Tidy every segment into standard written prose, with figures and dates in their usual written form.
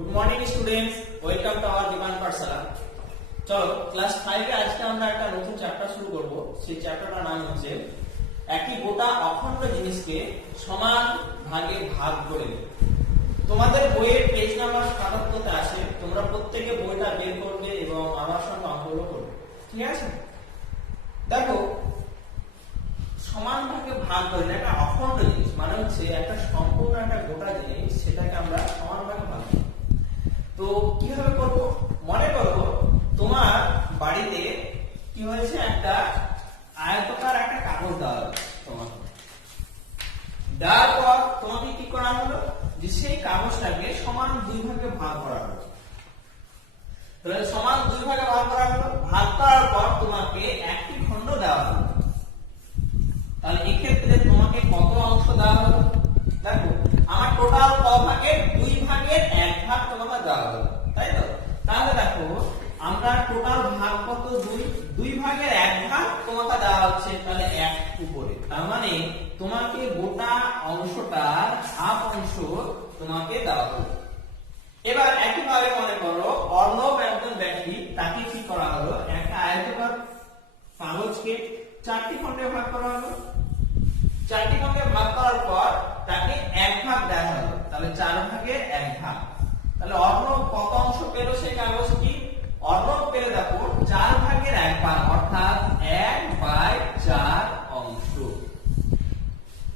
Good morning students, welcome to our divine পাঠশালা। চলো class 5 এ আজকে আমরা একটা নতুন চ্যাপ্টার শুরু করব। সেই চ্যাপ্টারটার নাম হচ্ছে একই গোটা অখণ্ড জিনিসকে সমান ভাগে ভাগ করে নেবে। তোমাদের বইয়ের পেজ নাম্বার 77 তে আছে, তোমরা প্রত্যেককে বইটা বের করবে এবং আমার সঙ্গে অঙ্কগুলো করবে, ঠিক আছে? দেখো, সমান ভাগে ভাগ করে না, একটা অখণ্ড জিনিস মানে হচ্ছে একটা সম্পূর্ণ একটা গোটা জিনিস, সেটাকে আমরা সমান ভাগে ভাগ করি। তো কিভাবে করব? মনে করো তোমার বাড়িতে কি হয়েছে, একটা আয়তাকার একটা কাগজ দেওয়া হলো তোমাকে। দেওয়ার পর তোমাকে কি করা হলো, যে সেই কাগজটাকে সমান দুই ভাগে ভাগ করা হলো। তাহলে সমান দুই ভাগে ভাগ করা হলো, ভাগ করার পর তোমাকে একটি খণ্ড দেওয়া হলো। তাহলে এক্ষেত্রে তোমাকে কত অংশ দেওয়া হলো? দেখো, আমার টোটাল ক ভাগের 2 ভাগের 1 ভাগ তোমাকে দেওয়া হলো, তাই তো? তাহলে দেখো, আমরা টোটাল ভাগ কত? 2 ভাগের 1 ভাগ তোমাকে দেওয়া হচ্ছে, তাহলে 1 উপরে। তার মানে তোমাকে গোটা অংশটার হাফ অংশ তোমাকে দেওয়া হলো। এবার একইভাবে মনে করো অর্ণব একজন ব্যক্তি, তাকে কি করা হলো, একটা আয়তাকার কাগজকে 4টি খণ্ডে ভাগ করা হলো। 4টি খণ্ডে ভাগ করার পর তাকে 1 ভাগ দেওয়া হলো, তাহলে 4 ভাগের 1 ভাগ। তাহলে অর্ণব কত অংশ পেল সেই কাগজটি? অর্ণব পেল দেখো 4 ভাগের 1 ভাগ, অর্থাৎ 1/4 অংশ।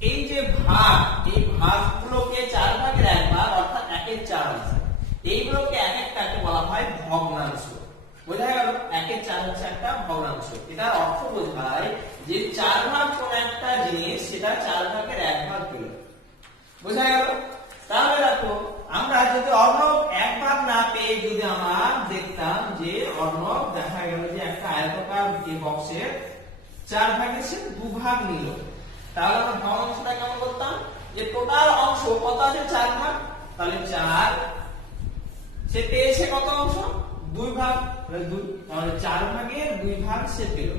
এই যে ভাগ, এই ভাগগুলোকে 4 ভাগের 1 ভাগ অর্থাৎ 1/4 অংশ, এইগুলোকে এক একটাকে বলা হয় ভগ্নাংশ। বোঝা গেল? 1/4 হচ্ছে একটা ভগ্নাংশ। এটার অর্থ বোঝায় যে 4 ভাগ কোন একটা জিনিস, সেটা 4 ভাগের 1 ভাগ পেল। বোঝা গেল? তাহলে দেখো, আমরা যদি অর্ণব 1 ভাগ না পেয়ে যদি আমরা দেখতাম যে অর্ণব দেখা গেল যে একটা আয়তাকার বক্সের 4 ভাগের সে 2 ভাগ নিল, তাহলে আমরা ভগ্নাংশটা কেমন করতাম, যে টোটাল অংশ কত আছে? 4 ভাগ। তাহলে 4, সে পেয়েছে কত অংশ? 2 ভাগ, তাহলে 4 ভাগের 2 ভাগ সে পেল।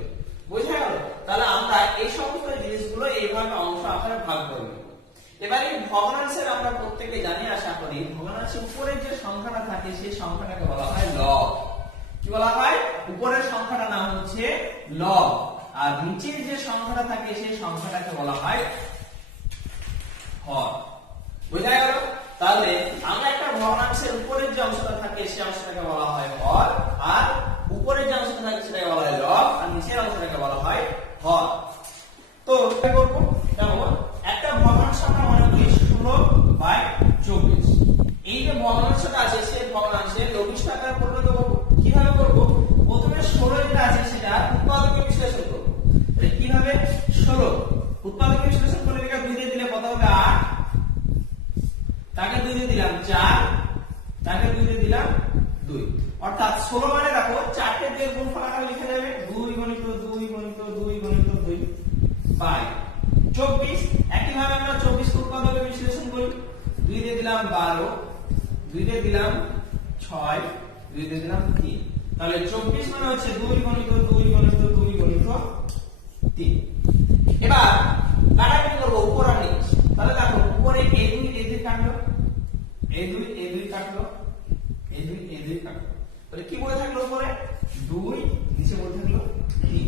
বোঝা গেল? তাহলে আমরা এই সমস্ত জিনিসগুলো এইভাবে অংশ আকারে ভাগ করব। এবার এই ভগ্নাংশের আমরা প্রত্যেককে জানি, আশা করি ভগ্নাংশের উপরের যে সংখ্যাটা থাকে সেই সংখ্যাটাকে বলা হয় লব। কি বলা হয়? উপরের সংখ্যাটার নাম হচ্ছে লব, আর নিচের যে সংখ্যাটা থাকে সেই সংখ্যাটাকে বলা হয় হর। বোঝা গেল? তাহলে আমরা একটা ভগ্নাংশের উপরের যে অংশটা থাকে সেই অংশটাকে বলা হয় হর, আর উপরের যে অংশটা থাকে সেটাকে বলা হয় লব, আর নিচের অংশটাকে বলা হয় হর। তো কি করব? দেখো, একটা ভগ্নাংশ আমরা মনে করি 16/24। এই যে ভগ্নাংশটা আছে সেই ভগ্নাংশে লঘিষ্ঠ আকারে পরিণত করব। কিভাবে করব? প্রথমে 16 যেটা আছে সেটা উৎপাদকে বিশ্লেষণ করব। কিভাবে? 16 উৎপাদকে বিশ্লেষণ করলে 2 দিয়ে দিলে কত হবে? 8, তাকে 2 দিয়ে দিলাম 4, তাকে 2 দিয়ে দিলাম 2, অর্থাৎ 16 মানে দেখো 4টে দিয়ে গুণফল আকারে লিখে যাবে 2 গুণিত 2 গুণিত 2 গুণিত 2 বাই 24। একইভাবে আমরা 24 উৎপাদকে বিশ্লেষণ করি। 2 দিয়ে দিলাম 12, 2 দিয়ে দিলাম 6, 2 দিয়ে দিলাম 3, তাহলে 24 মানে হচ্ছে 2 গুণিত 2 গুণিত 2 গুণিত 3। এবার কাটাকাটি করব উপর আর নিচ। তাহলে দেখো, উপরে a2 কাটলো, a2 কাটলো, a2 কাটলো, তাহলে কি বলে থাকলো? উপরে 2, নিচে বলে থাকলো 3,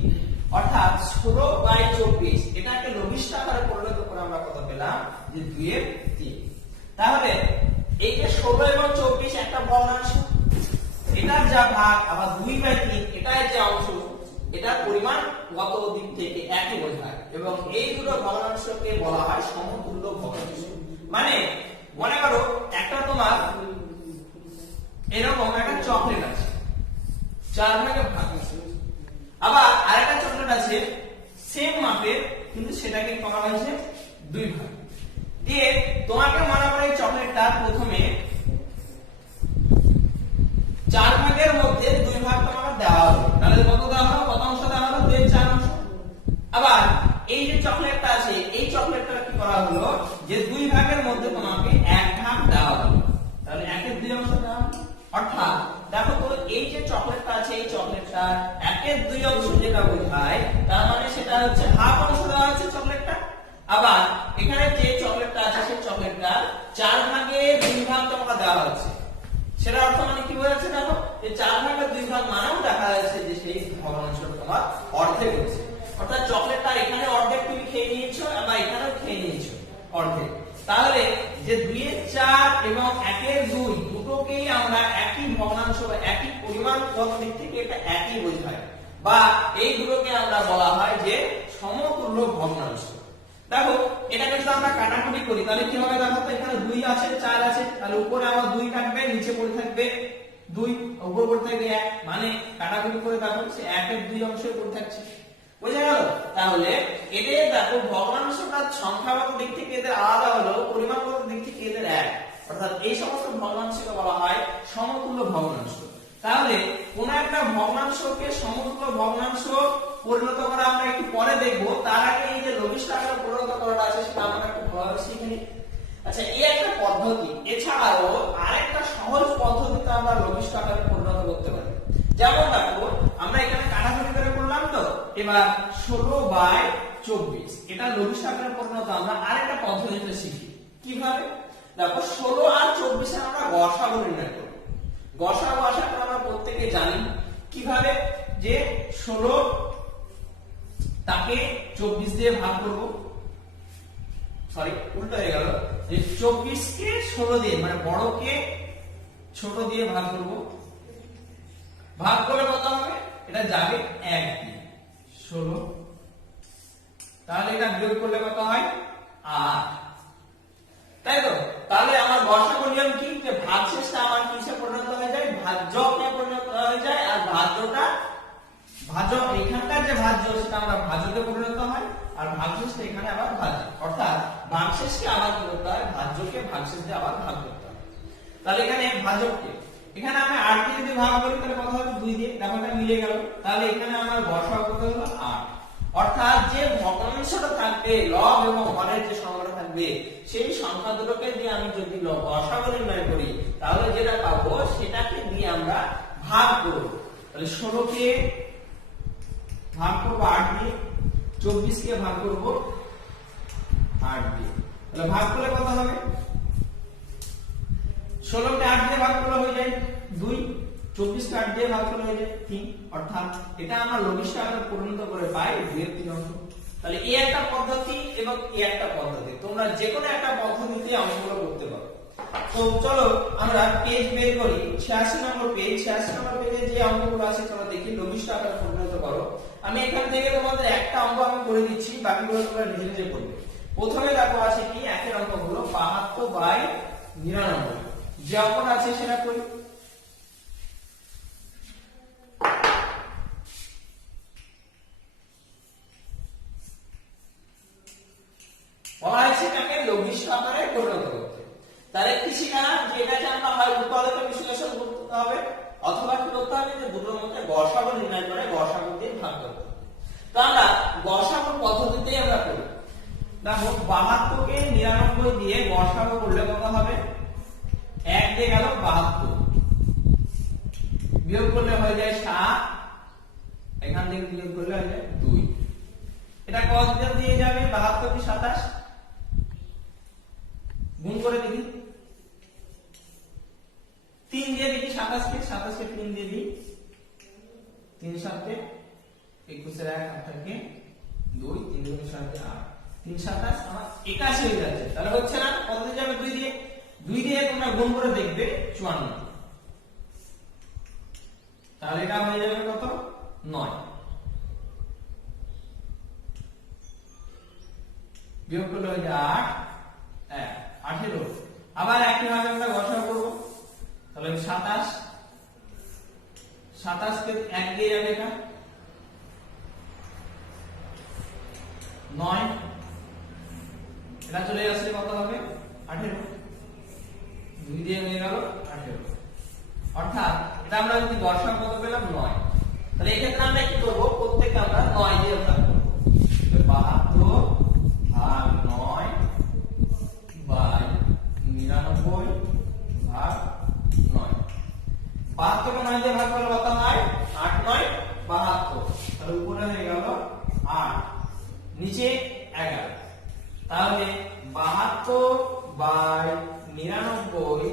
অর্থাৎ 16/24। এটাকে লঘিষ্ঠ আকারে পরিণত করে আমরা কত পেলাম? যে 2/3। তাহলে এই যে 16 এবং 24 একটা ভগ্নাংশ, এটার যা ভাগ আবার 2/3, এটার যে অংশ, এটার পরিমাণ গত দিক থেকে একই বোঝায়, এবং এই দুটো ভগ্নাংশকে বলা হয় সমতুল্য ভগ্নাংশ। মানে মনে করো একটা তোমার এরকম একটা চকলেট আছে, 4 ভাগে ভাগ আছে, আবার আরেকটা চকলেট আছে সেম মাপের, কিন্তু সেটাকে করা হয়েছে 2 ভাগ দিয়ে। তোমাকে মনে করো এই চকলেটটা প্রথমে 4 ভাগের মধ্যে 2 ভাগ তোমাকে দেওয়া হলো, তাহলে কত দেওয়া হলো? কত অংশ দেওয়া হলো? 2/4 অংশ। আবার এই যে চকলেটটা আছে, এই চকলেটটা কি করা হলো, যে 2 ভাগের মধ্যে তোমাকে 1 ভাগ দেওয়া হলো, তাহলে 1/2 অংশ দেওয়া হলো। অর্থাৎ দেখো তো, এই যে চকলেটটা আছে এই চকলেটটা 1/2 অংশ যেটা বোঝায়, তার মানে সেটা হচ্ছে হাফ অংশ দেওয়া হচ্ছে চকলেটটা। আবার এখানে যে চকলেটটা আছে সেই চকলেটটা 4 ভাগে 2 ভাগ তোমাকে দেওয়া হচ্ছে, সেটা অর্থ মানে কি বোঝাচ্ছে দেখো, যে 4/2 মানেও দেখা যাচ্ছে যে সেই ভগ্নাংশটা তোমার অর্ধেক হচ্ছে। অর্থাৎ চকলেটটা এখানে অর্ধেক তুমি খেয়ে নিয়েছো বা এখানেও খেয়ে নিয়েছো অর্ধেক। তাহলে যে 2/4 এবং 1/2 দুটোকেই আমরা একই ভগ্নাংশ বা একই পরিমাণ পদ দিক থেকে এটা একই বোঝায়, বা এই দুটোকে আমরা বলা হয় যে সমতুল্য ভগ্নাংশ। দেখো এটাকে যদি আমরা কাটাকুটি করি তাহলে কি হবে দেখো তো, এখানে 2 আছে 4 আছে, তাহলে উপরে আমার 2 কাটবে, নিচে পড়ে থাকবে 2, উপরে পড়ে থাকবে 1, মানে কাটাকুটি করে দেখো সে 1/2 অংশে পড়ে থাকছে। বুঝা গেল? তাহলে এদের দেখো ভগ্নাংশটা সংখ্যাগত দিক থেকে এদের আলাদা হলেও পরিমাণগত দিক থেকে এদের এক, অর্থাৎ এই সমস্ত ভগ্নাংশকে বলা হয় সমতুল্য ভগ্নাংশ। তাহলে কোন একটা ভগ্নাংশকে সমতুল্য ভগ্নাংশ পরিণত করা আমরা একটু পরে দেখব, তার আগে এই যে লঘিষ্ঠ আকারে পরিণত করাটা আছে সেটা আমরা একটু ভালোভাবে শিখে নিই। আচ্ছা, এই একটা পদ্ধতি, এছাড়াও আরেকটা সহজ পদ্ধতিতে আমরা লঘিষ্ঠ আকারে পরিণত করতে পারি। যেমন দেখো আমরা এখানে কাটাকুটি করে করলাম, তো এবার 16/24 এটা লঘিষ্ঠ আকারে পরিণত আমরা আরেকটা পদ্ধতিতে শিখি। কিভাবে? দেখো 16 আর 24 এর আমরা গসাগু নির্ণয় করব। গসাগু আসাটা আমরা প্রত্যেকে জানি। কিভাবে? যে 16 তাকে 24 দিয়ে ভাগ করব, সরি উল্টো হয়ে গেল, যে 24 কে 16 দিয়ে, মানে বড়কে ছোট দিয়ে ভাগ করব। ভাগ করলে কত হবে? এটা যাবে 1 দিয়ে 16, তাহলে এটা বিয়োগ করলে কত হয়? 8, তাই তো? তাহলে আমার গসাগু নিয়ম কি, যে ভাগশেষটা আমার কিসে পরিণত হয়ে যায়? ভাজ্যকে পরিণত হয়ে যায়, আর ভাজ্যটা ভাজ্য এখানকার যে ভাজ্য সেটা আমরা ভাজ্যতে পরিণত হয়, আর ভাগশেষটা এখানে আবার ভাজ্য, অর্থাৎ ভাগশেষকে আবার কি করতে হয়? ভাজ্যকে ভাগশেষ দিয়ে আবার ভাগ করতে হয়। তাহলে এখানে ভাজককে এখানে আমি 8 দিয়ে যদি ভাগ করি তাহলে কত হবে? 2 দিয়ে, দেখো এটা মিলে গেল। তাহলে এখানে আমার গসাগু কত হলো? 8। অর্থাৎ যে ভগ্নাংশটা থাকবে, লব এবং হরের যে সংখ্যাটা থাকবে, সেই সংখ্যা দুটোকে দিয়ে আমি যদি গসাগু নির্ণয় করি তাহলে যেটা পাবো সেটাকে দিয়ে আমরা ভাগ করব। তাহলে 16 কে ভাগ করব 8 দিয়ে, 24 কে ভাগ করব 8 দিয়ে। তাহলে ভাগ করলে কত হবে? 16 কে 8 দিয়ে ভাগ করলে হয়ে যায় 2, 24 কে 8 দিয়ে ভাগ করলে হয়ে যায় 3, অর্থাৎ এটা আমরা লঘিষ্ঠ আকারে পরিণত করে পাই 2/3 অংশ। তাহলে এই একটা পদ্ধতি এবং এই একটা পদ্ধতি, তোমরা যে কোনো একটা পদ্ধতিতে অঙ্কগুলো করতে পারো। তো চলো আমরা পেজ বের করি, 86 নম্বর পেজ। 86 নম্বর পেজে যে অঙ্কগুলো আছে চলো দেখি, লঘিষ্ঠ আকারে পরিণত করো। আমি এখান থেকে তোমাদের একটা অঙ্ক আমি করে দিচ্ছি, বাকিগুলো তোমরা নিজে নিজে করবে। প্রথমে দেখো আছে কি, একের অঙ্কগুলো 72/99, যে অঙ্কটা আছে সেটা করি। বলা হয়েছে এটাকে লঘিষ্ঠ আকারে পরিণত করতে। তাহলে কি শিখালাম? যে এটাকে আমরা হয় উৎপাদক বিশ্লেষণ করতে হবে, অথবা কি করতে হবে? যে দুটোর মধ্যে গসাগু নির্ণয় করে গসাগু দিয়ে ভাগ করতে হবে। তো আমরা গসাগু পদ্ধতিতেই আমরা করি। দেখো 72 কে 99 দিয়ে গসাগু করলে কত হবে? 1 দিয়ে গেল 72, বিয়োগ করলে হয়ে যায় 7, এখান থেকে বিয়োগ করলে হয়ে যায় 2। এটা কত দিয়ে যাবে? 72 কি 27, গুণ করে দেখি, 3 দিয়ে দেখি 27 কে 3 দিয়ে দিই, 3 7 21 এর 1 8 কে 2, 3 2 7 8, 3 27 আমার 81 হয়ে যাচ্ছে। তাহলে হচ্ছে না? কত দিয়ে যাবে? 2 দিয়ে। 2 দিয়ে তোমরা গুণ করে দেখবে 54, তাহলে এটা হয়ে যাবে কত? 9, বিয়োগ করলে হয়ে যায় 8, 18। আবার একই ভাবে আমরা গসাগু করব। তাহলে 27 কে 1 দিয়ে যাবে, এটা 9, এটা চলে আসলে কত হবে? 18, 2 দিয়ে হয়ে গেল 18। অর্থাৎ এটা আমরা যদি গসাগু কত পেলাম? 9। তাহলে এই ক্ষেত্রে আমরা কি করব? প্রত্যেককে আমরা 9 দিয়ে ভাগ করব। 72 ভাগ 9 বাই 99 ভাগ 9। 72 কে 9 দিয়ে ভাগ করলে কত হয়? 8 9 72। তাহলে উপরে হয়ে গেল 8, নিচে 11। তাহলে 72/99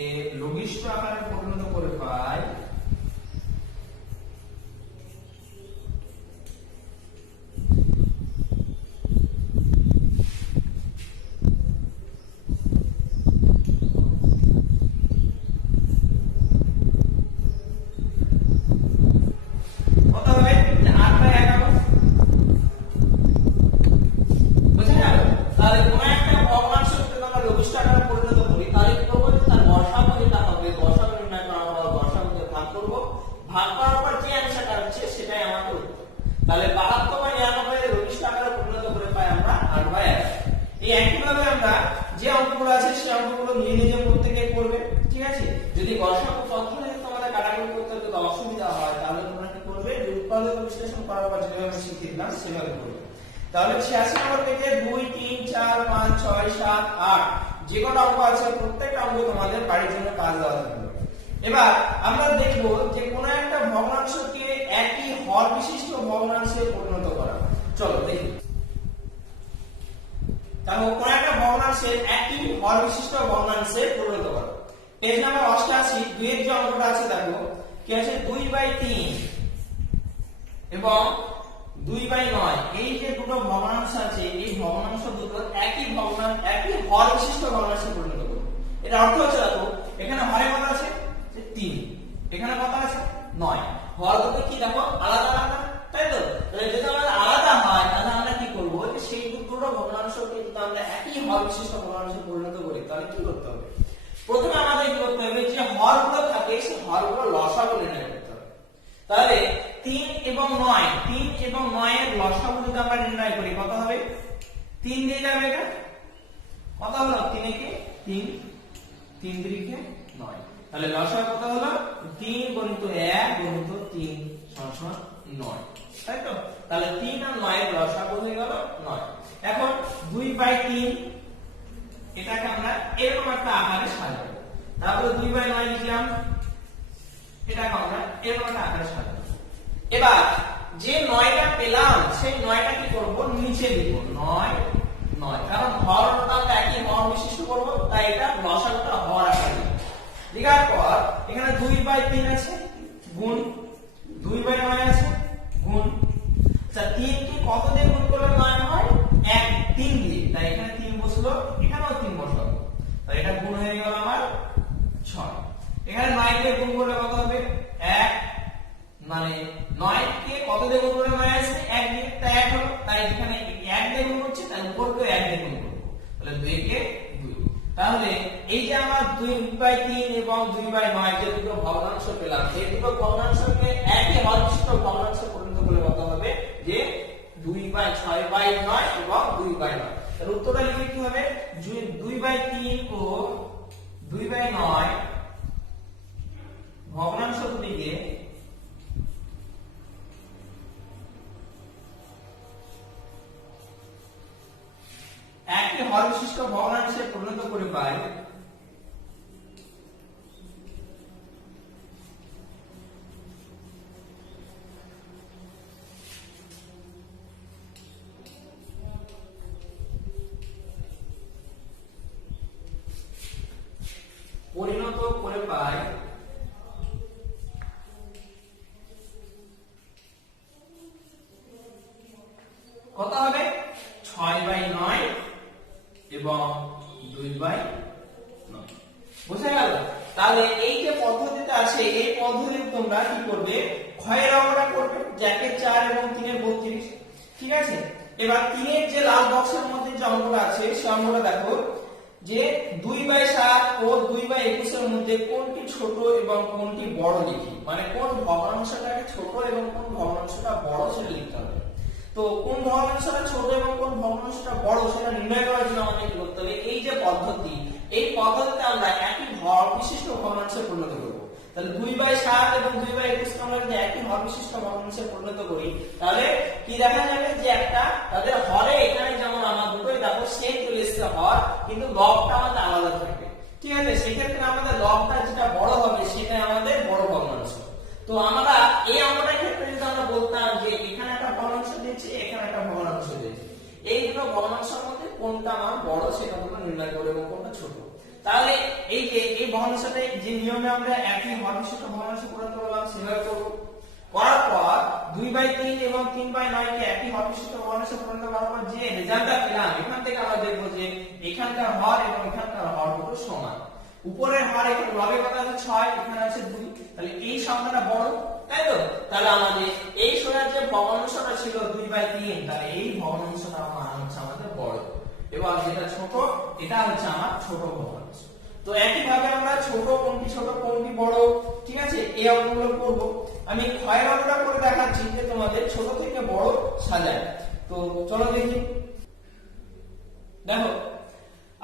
এর লঘিষ্ঠ আকারে পরিণত করে পাই কত হবে 8/11 বুঝা গেল তাহলে কোন একটা ভগ্নাংশকে যদি আমরা লঘিষ্ঠ আকারে পরিণত করি তাহলে কি করব তার গসাগু যেটা হবে গসাগু নির্ণয় করা আমরা গসাগু দিয়ে ভাগ করব ভাগ করার পর যে অ্যানসারটা হচ্ছে সেটাই আমাদের উত্তর তাহলে 72/99 এর লঘিষ্ঠ আকারে পরিণত করে পাই আমরা 8/11 এই একইভাবে আমরা যে অঙ্কগুলো আছে সেই অঙ্কগুলো নিজে প্রত্যেককে করবে ঠিক আছে যদি গসাগু তথ্যে তোমাদের কাটাকুটি করতে যদি অসুবিধা হয় তাহলে তোমরা কি করবে যে উৎপাদক বিশ্লেষণ করার পর যেভাবে শিখছিলাম সেভাবে করবে তাহলে 86 নম্বর পেজে 2 3 4 5 6 7 8 যে কটা অঙ্ক আছে প্রত্যেকটা অঙ্ক তোমাদের বাড়ির জন্য কাজ দেওয়া থাকবে এবার আমরা দেখব যে কোন একটা ভগ্নাংশকে একই হর বিশিষ্ট ভগ্নাংশে পরিণত করা চলো দেখি তাহলে কোন একটা ভগ্নাংশে একই হর বিশিষ্ট ভগ্নাংশে পরিণত করা পেজ নাম্বার 88 দুই এর যে অঙ্কটা আছে দেখো কি আছে 2/3 এবং 2/9 এই যে দুটো ভগ্নাংশ আছে এই ভগ্নাংশ দুটো একই হর বিশিষ্ট ভগ্নাংশে পরিণত করব এটা অর্থ হচ্ছে দেখো এখানে হরে কত আছে 3 এখানে কত আছে 9 হর দুটো কি দেখো আলাদা আলাদা তাই তো তাহলে যদি আমাদের আলাদা হয় তাহলে আমরা কি করব যে সেই দুটো ভগ্নাংশকে যদি আমরা একই হর বিশিষ্ট ভগ্নাংশে পরিণত করি তাহলে কি করতে হবে প্রথমে আমাদের কি করতে হবে যে হরগুলো থাকে সেই হরগুলো লসাগু নির্ণয় করতে হবে তাহলে 3 এবং 9 এর লসাগু যদি আমরা নির্ণয় করি কত হবে 3 দিয়ে যাবে এটা কত হলো 3 কে 3 3 3 9 তাহলে লসাগু কত হলো 3 গুণিত 1 গুণিত 3 সমান 9 তাই তো তাহলে 3 আর 9 এর লসাগু হয়ে গেল 9 এখন 2/3 এটাকে আমরা এরকম একটা আকারে সাজাবো তারপরে 2/9 লিখলাম এটাকে আমরা এরকম একটা আকারে সাজাবো এবার যে 9টা পেলাম সেই 9টা কি করব নিচে লিখব 9 কারণ হরটা আমরা একই হর বিশিষ্ট করব তাই এটা লসাগুটা হর আকারে লেখার পর এখানে 2/3 আছে গুণ 2/9 আছে গুণ আচ্ছা 3 কে কত দিয়ে গুণ করলে 9 হয় 1 3 দিয়ে তাই এখানে 3 বসলো এখানেও 3 বসাবো তাই এটা গুণ হয়ে গেল আমার 6 এখানে 9 কে গুণ করলে কত হবে 1 মানে 9 কে কত দিয়ে গুণ করলে 9 আসে 1 দিয়ে তাই 1 হলো তাই এখানে 1 দিয়ে গুণ করছি তাই উপরকে 1 দিয়ে গুণ করব তাহলে 2 কে 2 তাহলে এই যে আমার 2/3 এবং 2/9 যে দুটো ভগ্নাংশ পেলাম সেই দুটো ভগ্নাংশকে একই হর বিশিষ্ট ভগ্নাংশে পরিণত করলে কত হবে যে 2/6/9 এবং 2/9 তার উত্তরটা লিখে কি হবে 2/3 ও 2/9 ভগ্নাংশ দুটিকে একই হর বিশিষ্ট ভগ্নাংশে পরিণত করে পাই কত হবে 6/9 এবং 2/9 বুঝা গেল তাহলে এই যে পদ্ধতিটা আছে এই পদ্ধতিতে তোমরা কি করবে ক্ষয়ের অঙ্কটা করবে জ্যাকেট 4 এবং 3 এর 32 ঠিক আছে এবার 3 এর যে লাল বক্সের মধ্যে যে অঙ্কটা আছে সেই অঙ্কটা দেখো যে 2/7 ও 2/21 এর মধ্যে কোনটি ছোট এবং কোনটি বড় লিখি মানে কোন ভগ্নাংশটাকে ছোট এবং কোন ভগ্নাংশটা বড় সেটা লিখতে হবে তো কোন ভগ্নাংশটা ছোট এবং কোন ভগ্নাংশটা বড় সেটা নির্ণয় করার জন্য আমাদের কি করতে হবে এই যে পদ্ধতি এই পদ্ধতিতে আমরা একই হর বিশিষ্ট ভগ্নাংশে পরিণত করব তাহলে 2/7 এবং 2/21 কে আমরা যদি একই হর বিশিষ্ট ভগ্নাংশে পরিণত করি তাহলে কি দেখা যাবে যে একটা তাদের হরে এখানে যেমন আমরা দুটোই দেখো সেম চলে এসেছে হর কিন্তু লবটা আমাদের আলাদা থাকবে ঠিক আছে সেই ক্ষেত্রে আমাদের লবটা যেটা বড় হবে সেটা আমাদের বড় ভগ্নাংশ তো আমরা এই অঙ্কটার ক্ষেত্রে যদি আমরা বলতাম যে এখানে একটা ভগ্নাংশ দিয়েছি এখানে একটা ভগ্নাংশ দিয়েছি এই দুটো ভগ্নাংশের মধ্যে কোনটা আমার বড় সেটা আমরা নির্ণয় করব এবং কোনটা ছোট তাহলে এই যে এই ভগ্নাংশের সাথে যে নিয়মে আমরা একই হর বিশিষ্ট ভগ্নাংশে পরিণত করলাম সেভাবে করব। করার পর 2/3 এবং 3/9 কে একই হর বিশিষ্ট ভগ্নাংশে পরিণত করার পর যে রেজাল্টটা পেলাম এখান থেকে আমরা দেখব যে এখানকার হর এবং এখানকার হর দুটো সমান। উপরের হর এখানে লবে কত আছে 6, এখানে আছে 2, তাহলে এই সংখ্যাটা বড়, তাই তো? তাহলে আমাদের এই সোনার যে ভগ্নাংশটা ছিল 2/3, তাহলে এই ভগ্নাংশটা হচ্ছে আমাদের বড় এবং যেটা ছোট এটা হচ্ছে আমার ছোট ভগ্নাংশ। তো একই ভাবে আমরা ছোট কোনটি বড়, ঠিক আছে, এই অঙ্কগুলো করব। আমি ক্ষয়ের অঙ্কটা করে দেখাচ্ছি যে তোমাদের ছোট থেকে বড় সাজায়। তো চলো দেখি। দেখো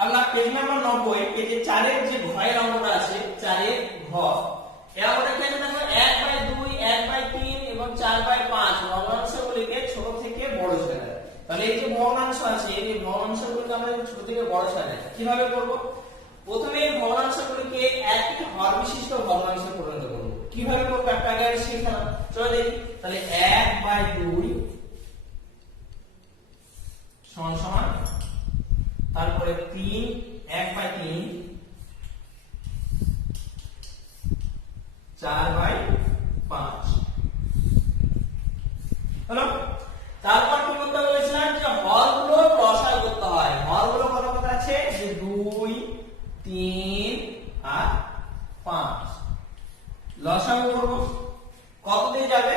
আমরা পেজ নাম্বার 90 পেজে 4 এর যে ঘয়ের অঙ্কটা আছে 4 এর ঘ, এর অঙ্কটা কি আছে দেখো 1/2 1/3 এবং 4/5 ভগ্নাংশগুলিকে ছোট থেকে বড় সাজায়। তাহলে এই যে ভগ্নাংশ আছে এই ভগ্নাংশগুলোকে আমরা ছোট থেকে বড় সাজাই কিভাবে করব? প্রথমে এই ভগ্নাংশগুলিকে একটি হর বিশিষ্ট ভগ্নাংশে পরিণত করব। কিভাবে করব একটা আগে শিখলাম, চলো দেখি। তাহলে 1/2 সমান সমান তারপরে 3 1/3 4/5 হলো। তারপর কি করতে বলেছিলাম যে হরগুলো লসাগু করতে হয়। হরগুলো কত কত আছে যে 2 3 আর 5 লসাগু করব। কত দিয়ে যাবে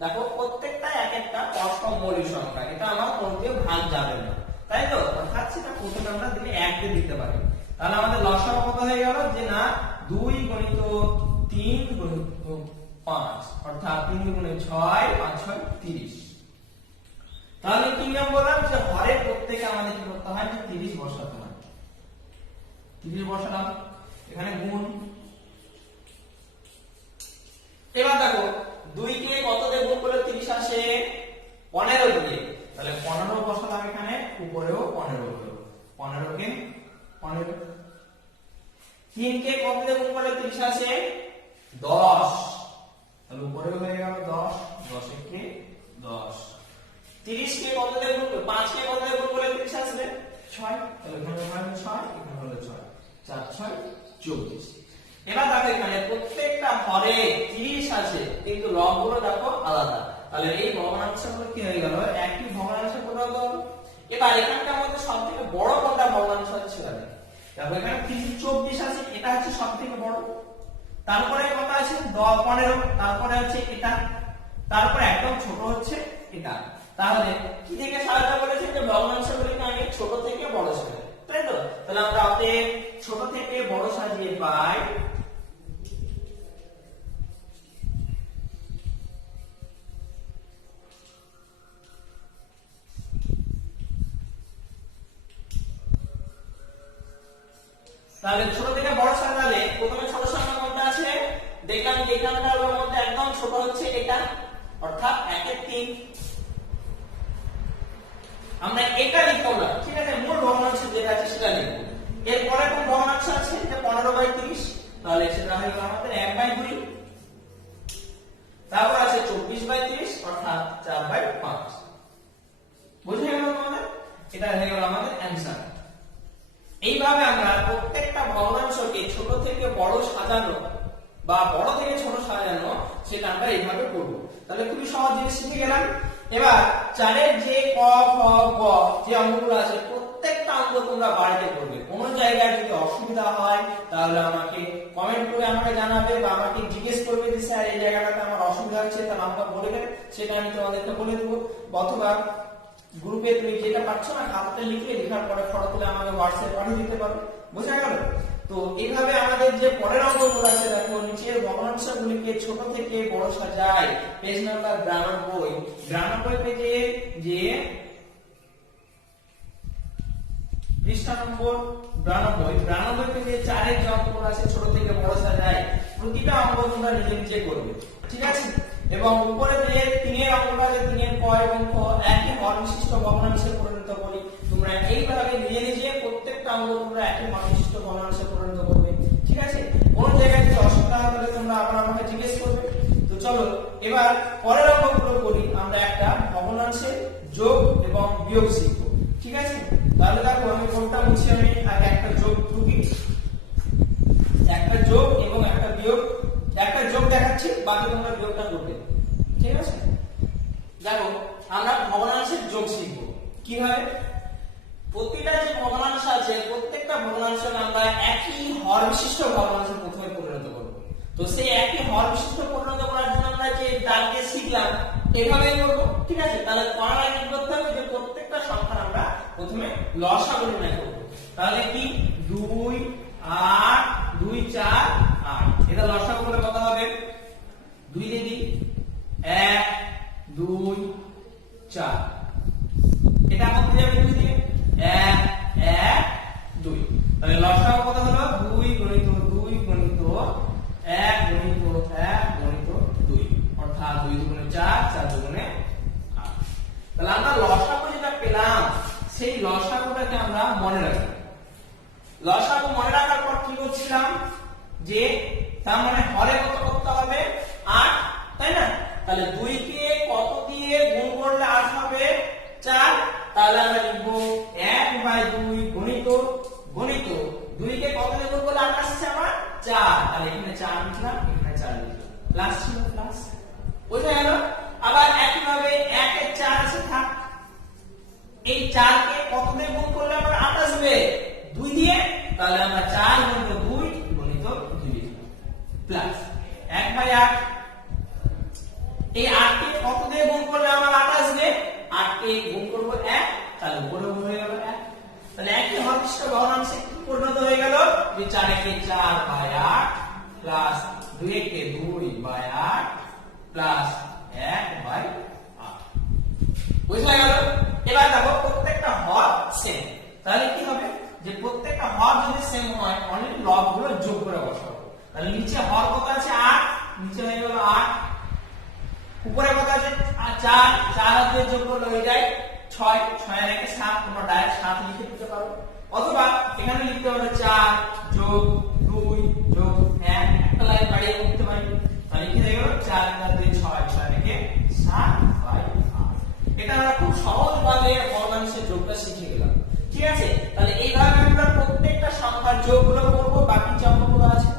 দেখো, প্রত্যেকটা এক একটা অষ্টম মৌলিক সংখ্যা, এটা আমার কোনটিও ভাগ যাবে না, তাই তো? অর্থাৎ সেটা প্রথমে আমরা দিলে 1 দিয়ে দিতে পারি। তাহলে আমাদের লসাগু কত হয়ে গেল যে না 2 গুণিত 3 গুণিত 5 অর্থাৎ 3 গুণে 6 5 6 30। তাহলে কি নিয়ম বললাম যে হরে প্রত্যেকে আমাদের কি করতে হয় যে 30 বসাতে হয়। 30 বসালাম, এখানে গুণ। এবার দেখো 2 কে কত দিয়ে গুণ করলে 30 আসে 15 দিয়ে, তাহলে 15 বসালাম এখানে, উপরেও 15 হলো, 15 কে 15। 3 কে কত দিয়ে গুণ করলে 30 আসে 10, তাহলে উপরেও হয়ে গেল 10, 10 কে 10। 30 কে কত দিয়ে গুণ করলে 5 কে কত দিয়ে গুণ করলে 30 আসবে 6, তাহলে এখানে হলো 6, এখানে হলো 6, 4 6 24। এবার দেখো এখানে প্রত্যেকটা হরে 30 আছে কিন্তু লবগুলো দেখো আলাদা, তাহলে এই ভগ্নাংশগুলো কি হয়ে গেল একই ভগ্নাংশে পরিণত হলো। এবার এখানকার মধ্যে সবথেকে বড় কোনটা ভগ্নাংশ আছে দেখো, এখানে 24 আছে, এটা হচ্ছে সবথেকে বড়। তারপরে কত আছে 10 15, তারপরে হচ্ছে এটা, তারপরে একদম ছোট হচ্ছে এটা। তাহলে কি থেকে সাজাতে বলেছে যে ভগ্নাংশগুলিকে আমি ছোট থেকে বড় সাজাই, তাই তো? তাহলে আমরা অতএব ছোট থেকে বড় সাজিয়ে পাই তাহলে ছোট থেকে বড় সাজালে প্রথমে ছোট সংখ্যা কোনটা আছে দেখলাম যে এখানকার মধ্যে একদম ছোট হচ্ছে এটা, অর্থাৎ 1/3। আমরা এটা লিখব না, ঠিক আছে, মূল ভগ্নাংশ যেটা আছে সেটা লিখব। এরপরে কোন ভগ্নাংশ আছে যে 15/30, তাহলে সেটা হয়ে গেল আমাদের 1/2। তারপর আছে 24/30 অর্থাৎ 4/5। বুঝে গেল তোমাদের? এটা হয়ে গেল আমাদের অ্যানসার। এইভাবে আমরা প্রত্যেকটা ভগ্নাংশকে ছোট থেকে বড় সাজানো বা বড় থেকে ছোট সাজানো সেটা আমরা এইভাবে করব। তাহলে খুবই সহজ জিনিস শিখে গেলাম। এবার 4 এর যে ক খ গ যে অঙ্কগুলো আছে প্রত্যেকটা অঙ্ক তোমরা বাড়িতে করবে। কোন জায়গায় যদি অসুবিধা হয় তাহলে আমাকে কমেন্ট করে আমাকে জানাবে বা আমাকে জিজ্ঞেস করবে যে স্যার এই জায়গাটাতে আমার অসুবিধা হচ্ছে, তাহলে আমাকে বলে দেবে, সেটা আমি তোমাদেরকে বলে দেবো। অথবা গ্রুপে তুমি যেটা পাচ্ছ না খাতাতে লিখে লেখার পরে ফটো তুলে আমাকে হোয়াটসঅ্যাপ পাঠিয়ে দিতে পারো। বোঝা গেল? তো এইভাবে আমাদের যে পরের অঙ্কগুলো আছে দেখো, নিচের ভগ্নাংশগুলিকে ছোট থেকে বড় সাজায়। পেজ নাম্বার 92, 92 পেজে যে পৃষ্ঠা নম্বর 92 পেজে 4 এর যে অঙ্কগুলো আছে ছোট থেকে বড় সাজায়, প্রতিটা অঙ্ক তোমরা নিজে নিজে করবে, ঠিক আছে? এবং উপরে যে 3 এর অঙ্কটা আছে 3 এর ক এবং খ একই হর বিশিষ্ট ভগ্নাংশে পরিণত করি, তোমরা এইভাবে নিজে নিজে প্রত্যেকটা অঙ্ক তোমরা একই হর বিশিষ্ট ভগ্নাংশে পরিণত করবে, ঠিক আছে? কোন জায়গায় যদি অসুবিধা হয় তাহলে তোমরা আবার আমাকে জিজ্ঞেস করবে। তো চলো এবার পরের অঙ্কগুলো করি। আমরা একটা ভগ্নাংশের যোগ এবং বিয়োগ শিখব, ঠিক আছে? তাহলে দেখো আমি কোনটা মুছি, আমি আগে একটা যোগ ত্রুটি বাকি তোমরা বিয়োগটা করবে, ঠিক আছে? দেখো আমরা ভগ্নাংশের যোগ শিখবো কিভাবে। প্রতিটা যে ভগ্নাংশ আছে প্রত্যেকটা ভগ্নাংশকে আমরা একই হর বিশিষ্ট ভগ্নাংশে প্রথমে পরিণত করব। তো সেই একই হর বিশিষ্ট পরিণত করার জন্য আমরা যে দাগকে শিখলাম এইভাবেই করব, ঠিক আছে? তাহলে করার আগে কি করতে হবে যে প্রত্যেকটা সংখ্যা আমরা প্রথমে লসাগু নির্ণয় করব। তাহলে কি 2 8 2 4 8, এটা লসাগু করে কত হবে? 2 দিয়ে দিই 1 2 4, এটা কত যাবে? 2 দিয়ে 1 1 2, তাহলে লসাগু কত হলো? 2 গুণিত 2 গুণিত 1 গুণিত 1 গুণিত 2, অর্থাৎ 2 দুগুণে 4 4 দুগুণে 8। তাহলে আমরা লসাগু যেটা পেলাম সেই লসাগুটাকে আমরা মনে রাখবো। লসাগু মনে রাখার পর কি করছিলাম যে তার মানে হরে কত করতে হবে? 8, তাই না? তাহলে 2 কে কত দিয়ে গুণ করলে 8 হবে? 4, তাহলে আমরা লিখব 1/2 গুণিত গুণিত 2 কে কত দিয়ে গুণ করলে 8 আসছে আমার? 4, তাহলে এখানে 4 লিখলাম, এখানে 4 লিখলাম, প্লাস ছিল প্লাস, বুঝা গেল? আবার একইভাবে 1 এর 4 আছে থাক, এই 4 কে কত দিয়ে গুণ করলে আমার 8 আসবে? 2 দিয়ে, তাহলে আমরা 4 গুণিত 2 গুণিত 2 লিখলাম, প্লাস 1/8, এই 8 কে কত দিয়ে গুণ করলে আমার 8 আসবে? 8 কে গুণ করব 1, তাহলে উপরে গুণ হয়ে গেল 1, তাহলে একই হর বিশিষ্ট ভগ্নাংশে কি পরিণত হয়ে গেল যে 4 কে 4/8 প্লাস 2 কে 2/8 প্লাস 1/8, বুঝা গেল? এবার দেখো প্রত্যেকটা হর সেম, তাহলে কি হবে যে প্রত্যেকটা হর যদি সেম হয় অনেক লবগুলো যোগ করে বসাবো। তাহলে নিচে হর কত আছে? 8, নিচে হয়ে গেল 8, উপরে কত আছে? 4, 4 আর 2 যোগ করলে হয়ে যায় 6, 6 এর একে 7, তোমরা ডাইরেক্ট 7 লিখে দিতে পারো, অথবা এখানে লিখতে পারো 4 যোগ 2 যোগ 1, একটা লাইন বাড়িয়ে লিখতে পারি, তাহলে কি হয়ে গেল? 4 আর 2 6, 6 এর একে 7/8। এটা আমরা খুব সহজভাবে ভগ্নাংশের যোগটা শিখে গেলাম, ঠিক আছে? তাহলে এইভাবে আমরা প্রত্যেকটা সংখ্যার যোগগুলো করব বাকি যে অঙ্কগুলো আছে।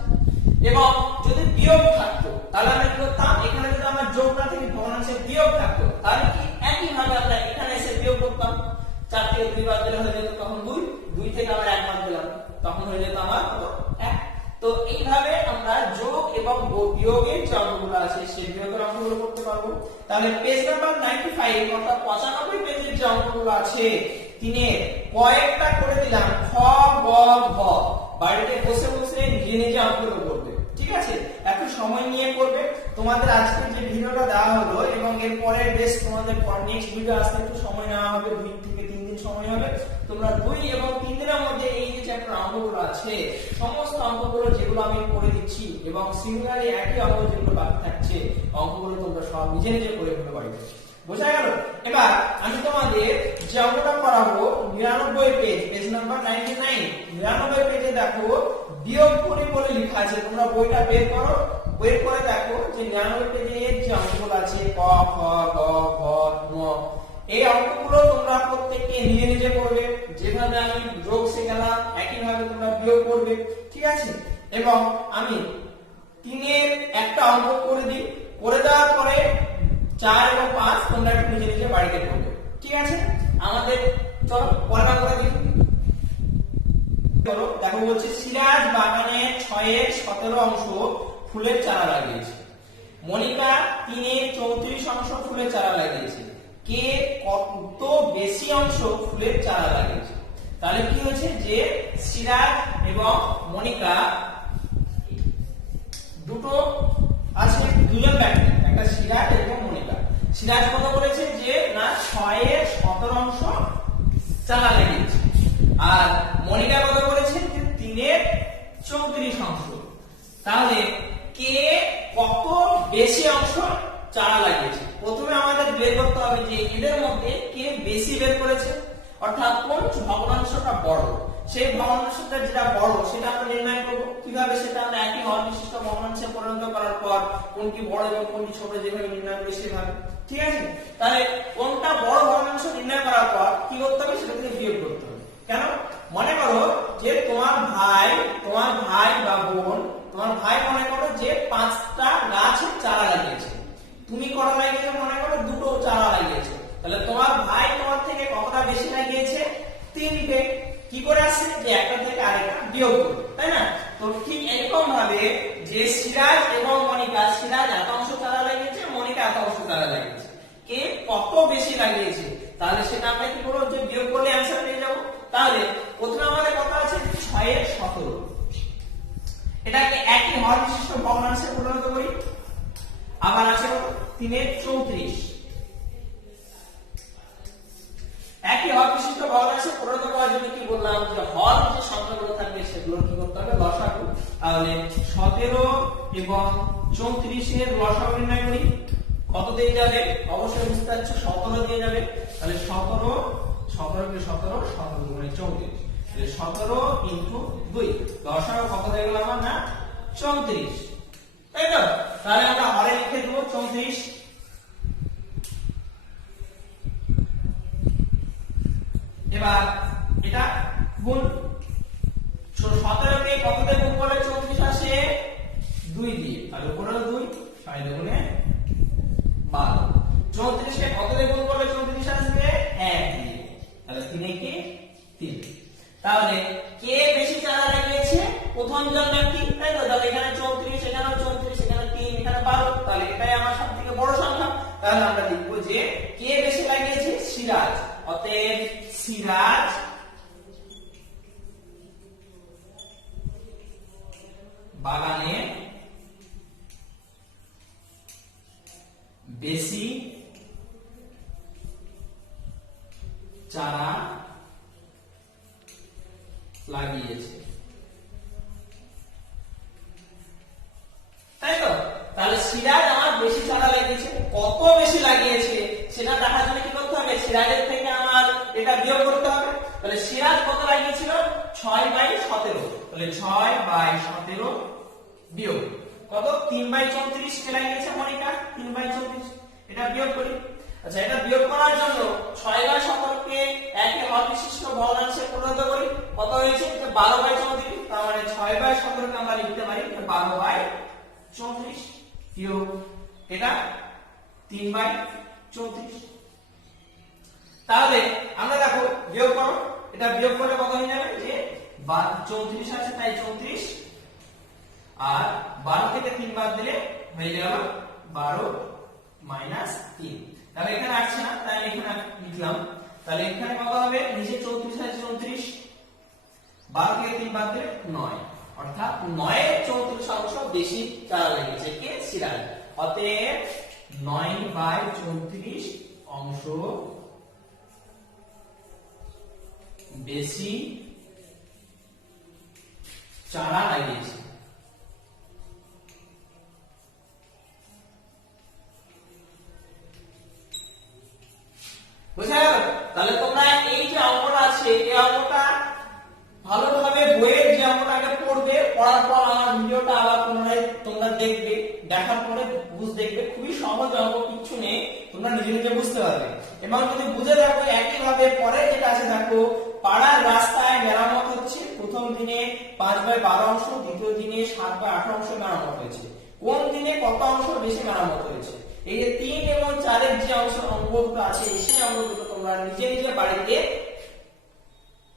এবং যদি বিয়োগ থাকতো তাহলে আমরা কি করতাম? এখানে যদি আমরা যোগ না থেকে ভগ্নাংশের বিয়োগ থাকতো তাহলে কি একই ভাবে আমরা এখানে এসে বিয়োগ করতাম। 4 থেকে 2 বাদ দিলে হয়ে যেত তখন 2, 2 থেকে আবার 1 বাদ দিলাম তখন হয়ে যেত আমার কত? 1। তো এইভাবে আমরা যোগ এবং বিয়োগের যে অঙ্কগুলো আছে সেই বিয়োগের অঙ্কগুলো করতে পারবো। তাহলে পেজ নাম্বার 95 অর্থাৎ 95 পেজের যে অঙ্কগুলো আছে তিনে কয়েকটা করে দিলাম, খ গ ঘ, বাড়িতে বসে বসে নিজে নিজে অঙ্কগুলো করবে, ঠিক আছে? একটু সময় নিয়ে করবে। তোমাদের আজকে যে ভিডিওটা দেওয়া হলো এবং এর পরে বেশ তোমাদের নেক্সট ভিডিও আসতে একটু সময় নেওয়া হবে, 2 থেকে 3 দিন সময় হবে। তোমরা 2 এবং 3 দিনের মধ্যে এই যে চ্যাপ্টার অঙ্কগুলো আছে সমস্ত অঙ্কগুলো যেগুলো আমি করে দিচ্ছি এবং সিমিলারলি একই অঙ্ক যেগুলো বাকি থাকছে অঙ্কগুলো তোমরা সব নিজে নিজে করে ফেলতে পারবে, বোঝা গেল? এবার আমি তোমাদের যে অঙ্কটা করাবো 99 পেজ, পেজ নাম্বার 99, 99 পেজে দেখো বিয়োগ করি বলে লেখা আছে। তোমরা বইটা বের করো, বের করে দেখো যে 99 পেজে যে অঙ্কগুলো আছে ক খ গ ঘ ঙ, এই অঙ্কগুলো তোমরা প্রত্যেককে নিজে নিজে করবে। যেভাবে আমি যোগ শেখালাম একই ভাবে তোমরা বিয়োগ করবে, ঠিক আছে? এবং আমি 3 এর একটা অঙ্ক করে দিই, করে দেওয়ার পরে 4 এবং 5 তোমরা একটু নিজে নিজে বাড়িতে করবে, ঠিক আছে? আমাদের চলো পড়া করে দিই। চলো দেখো বলছে সিরাজ বাগানে 6 এর 17 অংশ ফুলের চারা লাগিয়েছে, মনিকা 3 এর 34 অংশ ফুলের চারা লাগিয়েছে, কে কত বেশি অংশ ফুলের চারা লাগিয়েছে? তাহলে কি হচ্ছে যে সিরাজ এবং মনিকা দুটো আছে, দুজন ব্যক্তি, একটা সিরাজ এবং মনিকা। সিরাজ কত বলেছে যে না 6 এর 17 অংশ চারা লাগিয়েছে, আর মনিকা কত বলেছে যে 3 এর 34 অংশ। তাহলে কে কত বেশি অংশ চারা লাগিয়েছে? প্রথমে আমাদের বের করতে হবে যে এদের মধ্যে কে বেশি বের করেছে, অর্থাৎ কোন ভগ্নাংশটা বড়। সেই ভগ্নাংশটা যেটা বড় সেটা আমরা নির্ণয় করব কিভাবে? সেটা আমরা একই হর বিশিষ্ট ভগ্নাংশে পরিণত করার পর কোনটি বড় এবং কোনটি ছোট যেভাবে নির্ণয় করি সেভাবে, ঠিক আছে? তাহলে কোনটা বড় ভগ্নাংশ নির্ণয় করার পর কি করতে হবে? সেটা থেকে বিয়োগ করতে হবে। কেন? মনে করো যে তোমার ভাই বা বোন, তোমার ভাই মনে করো যে 5টা গাছের চারা তাহলে তোমার ভাই তোমার থেকে কতটা বেশি লাগিয়েছে? 3টে। কি করে আসছে? যে একটা থেকে আরেকটা বিয়োগ করে, তাই না? তো ঠিক এরকম ভাবে যে সিরাজ এবং মনিকা, সিরাজ এত অংশ চারা লাগিয়েছে, মনিকা এত অংশ চারা লাগিয়েছে, কে কত বেশি লাগিয়েছে তাহলে সেটা আমরা কি করব? যে বিয়োগ করলে অ্যানসার পেয়ে যাব। তাহলে প্রথমে আমাদের কথা আছে 6 এর 17, এটাকে একই হর বিশিষ্ট ভগ্নাংশে পরিণত করি। আবার আছে 3 এর 34, একই হর বিশিষ্ট ভগ্নাংশে পরিণত করার জন্য কি বললাম? যে হর যে সংখ্যাগুলো থাকবে সেগুলো কি করতে হবে? লসাগু। তাহলে 17 এবং 34 এর লসাগু নির্ণয় করি। কত দিয়ে যাবে? অবশ্যই বুঝতে পারছো 17 দিয়ে যাবে। তাহলে 17 কে 17 গুণে 34, তাহলে 17 ইনটু 2, লসাগু কত হয়ে গেল আমার? না 34, তাই তো? তাহলে আমরা হরে লিখে দেব 34। এবার এটা গুণ 17 কে কত দিয়ে গুণ করলে 34 আসে? 2 দিয়ে। তাহলে উপরে 2, 6 দুগুণে 12। 34 কে কত দিয়ে গুণ করলে 34 আসবে? 1 দিয়ে। তাহলে 3 কে 3। তাহলে কে বেশি চারা লাগিয়েছে? প্রথম জন ব্যক্তি, তাই তো? তাহলে এখানে 34, এখানেও 34, এখানে 3, এখানে 12, তাহলে এটাই আমার সবথেকে বড় সংখ্যা। তাহলে আমরা লিখব যে কে বেশি লাগিয়েছে? সিরাজ। অতএব সিরাজ বাগানে বেশি চারা লাগিয়েছে, তাই তো? তাহলে সিরাজ আমার বেশি চারা লাগিয়েছে। কত বেশি লাগিয়েছে সেটা দেখার জন্য কি করতে হবে? সিরাজের থেকে আমার এটা বিয়োগ করতে হবে। তাহলে সিরাজ কত লাগিয়েছিল? 6/17। তাহলে 6/17 বিয়োগ কত? 3/34 কে লাগিয়েছে মনিকা, 3/34। এটা বিয়োগ করি। আচ্ছা, এটা বিয়োগ করার জন্য 6/17 কে একই হর বিশিষ্ট ভগ্নাংশে পরিণত করি। কত হয়েছে? 12/34। তার মানে 6/17 কে আমরা লিখতে পারি 12/34 বিয়োগ এটা 3/34। তাহলে আমরা দেখো বিয়োগ করো, এটা বিয়োগ করলে কত হয়ে যাবে? যে 34 আছে, তাই 34, আর 12 থেকে 3 বাদ দিলে হয়ে গেল 12 - 3। তাহলে এখানে আসছে না, তাই এখানে লিখলাম। তাহলে এখানে কত হবে? নিচে 34 আছে, 34, 12 থেকে 3 বাদ দিলে 9, অর্থাৎ 9 এর 34 অংশ বেশি চারা লেগেছে কে? সিরাজ। অতএব 9/34 অংশ বেশি চারা লাগিয়েছে। বুঝা গেল? তাহলে তোমরা এই যে অঙ্কটা আছে, এই অঙ্কটা ভালোভাবে বইয়ের যে অঙ্কটাকে পড়বে, পড়ার পর আমার ভিডিওটা আবার পুনরায় তোমরা দেখবে, দেখার পরে দেখবে খুবই সহজ অঙ্ক, কিছু নেই, তোমরা নিজে নিজে বুঝতে পারবে। এবং যদি বুঝে থাকো একই ভাবে পরে যেটা আছে দেখো, পাড়ার রাস্তায় মেরামত হচ্ছে। প্রথম দিনে 5/12 অংশ, দ্বিতীয় দিনে 7/18 অংশ মেরামত হয়েছে। কোন দিনে কত অংশ বেশি মেরামত হয়েছে? এই যে 3 এবং 4 এর যে অঙ্কগুলো আছে, সেই অঙ্কগুলো তোমরা নিজে নিজে বাড়িতে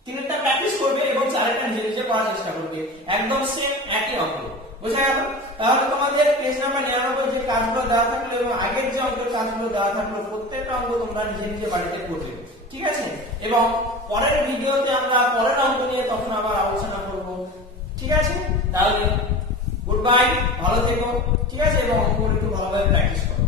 3টা প্র্যাকটিস করবে এবং 4টা নিজে নিজে করার চেষ্টা করবে। একদম সেম একই অঙ্ক। বুঝা গেল? তাহলে তোমাদের পেজ নাম্বার 99 যে কাজগুলো দেওয়া থাকলো এবং আগের যে অঙ্কের কাজগুলো দেওয়া থাকলো, প্রত্যেকটা অঙ্ক তোমরা নিজে নিজে বাড়িতে করবে, ঠিক আছে? এবং পরের ভিডিওতে আমরা পরের অঙ্ক নিয়ে তখন আবার আলোচনা করব, ঠিক আছে? তাহলে গুড বাই, ভালো থেকো, ঠিক আছে? এবং অঙ্কগুলো একটু ভালোভাবে প্র্যাকটিস করো।